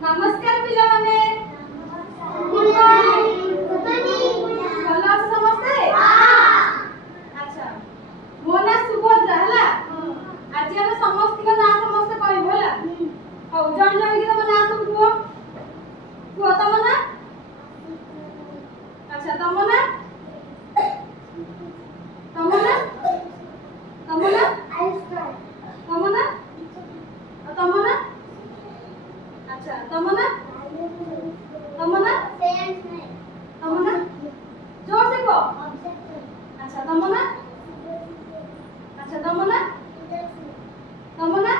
नमस्कार पिला माने गुड मॉर्निंग भलो अछ समस्ते अच्छा मो ना सुभद्रा हला आज हम समस्त का ना समस्त कहबो हला हौ जण जण की तम ना सब कुओ कुओ तम ना अच्छा तम ना तम ना तम ना तम ना तम ना अच्छा तम ना तम ना जोर से को अच्छा तम ना अच्छा तम ना तम ना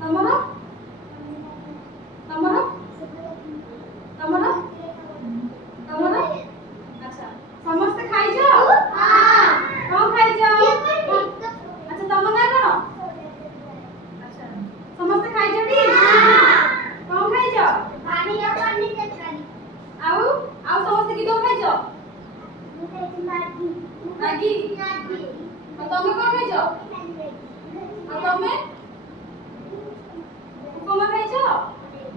तम ना तम ना तम ना तम ना अच्छा समस्त खाइ जाओ हां कौन खाइ जाओ अच्छा तम ना कौन अच्छा समस्त खाइ जाओ हां कौन खाइ जाओ पानी या पानी चटनी आउ आउ समस्त की दो खाइ जाओ मैगी मैगी और तमे कौन खाइ जाओ और तमे उपमा खाइ जाओ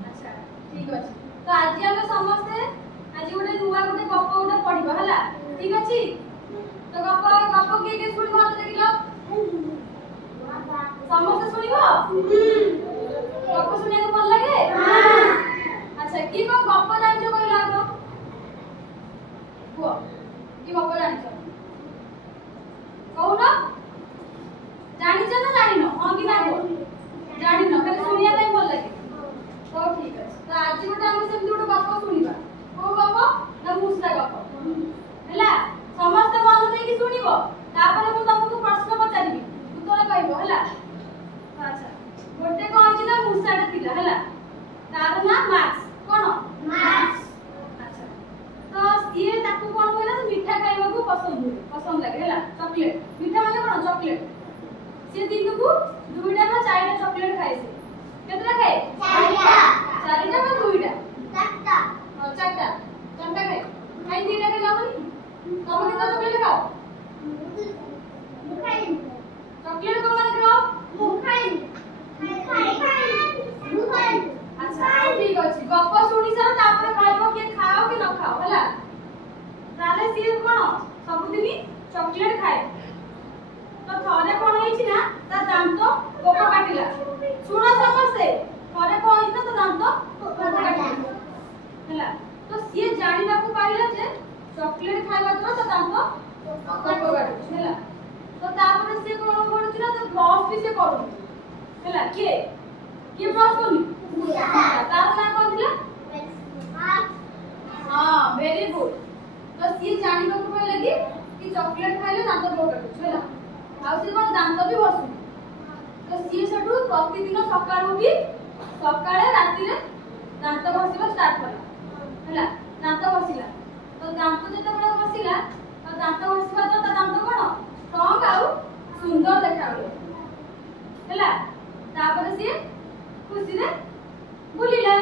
अच्छा ठीक अछि तो आज हम समस्त आज गोटे नुवा गोटे गप गोटे पढिबो हला ठीक अछि तो गप गप के सुनिबो हाथ देखिलो समस्त सुनिबो गप सुनिया को भल लागे हां अच्छा की को गप जानिछो कहला तो को की गप जानिछो कहू ना जानिछो ना जानिनो हां कि ना को जानिनो खाली सुनिया ପାଇଁ भल लागे तो ठीक अछि तो आज गोटे हम सेम गोटे गप सुनिबा को गप ना मुसा गप हला समस्त मन देकी सुनिबो तापर मु तुमको प्रश्न पचारिबी उत्तर कहबो हला अच्छा गोटे कहछि ना मुसाटे थिला हला तार ना मार्क्स कोन मार्क्स अच्छा तो सिए ताकू कोन कहला तो मीठा खाइबा को पसंद लागे हला चॉकलेट मीठा माने कोन चॉकलेट से दिन को दुईटा ना चारटा चॉकलेट खाइ से केतरा खाए चारटा ना दुईटा चारटा हां चारटा खाए खाइ दीटा के लावनी तब केतना चॉकलेट खाओ चॉकलेट को माने खाओ खाई अच्छा ठीक अछि गप सुनी सारा तापर खाइबो के खाओ कि न खाओ हला ताले सिए कोन सब दिन चॉकलेट खाए तो थरे कोन होई छी ना ता दांत गोप काटिला सुनो समझसे थरे कोन होई तो दांत गोप काटिला हला तो सिए जानिबा को पाइला जे चॉकलेट खाइबा तो दांत गोप काटिला हला तो तापर सिए कोन करछु ना तो ब्रश भी से करू हला के ब्रश करनी तार ना कोन थिला हां वेरी गुड तो सी जानि को कोइ लगी कि चॉकलेट खाइले दांत गोप काटु हला आ से कोन दांत भी बसु तो सी सेठु प्रतिदिन सकाळ उठी सकाळे राती रे दांत घसिबा स्टार्ट कला हला दांत घसिला तो दांत जते बडा घसिला तो दांत घसिबा तो दांत कोन स्ट्रांग आउ सुंदर देखाउले हला तापर से खुशी रे बुलिला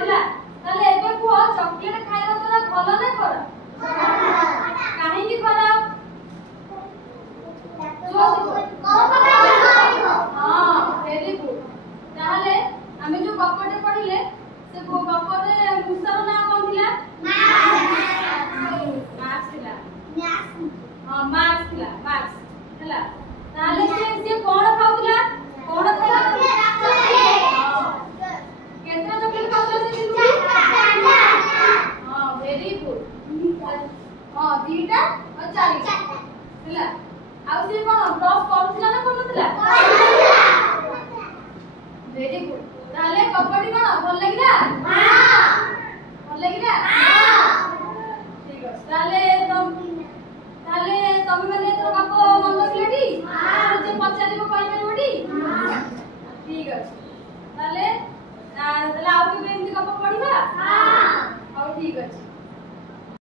हला ताले एबे को चॉकलेट खाइबा तोरा भलो नै कर काहे की खराब हां वेरी गुड ताले हमें जो गपटे पढिले से गपरे मुसार ना कोन थिला मार्क्स थिला हां मार्क्स थिला मार्क्स हला ताले से कोन खाउतिला कोन खाइला केतना चॉकलेट खाउतिला से दिन हां वेरी गुड हां दीटा और चारिटा हला आ से कोन ब्रश करथिला ना करनथिला वेरी गुड ताले कपड़ी कोन भल लागिला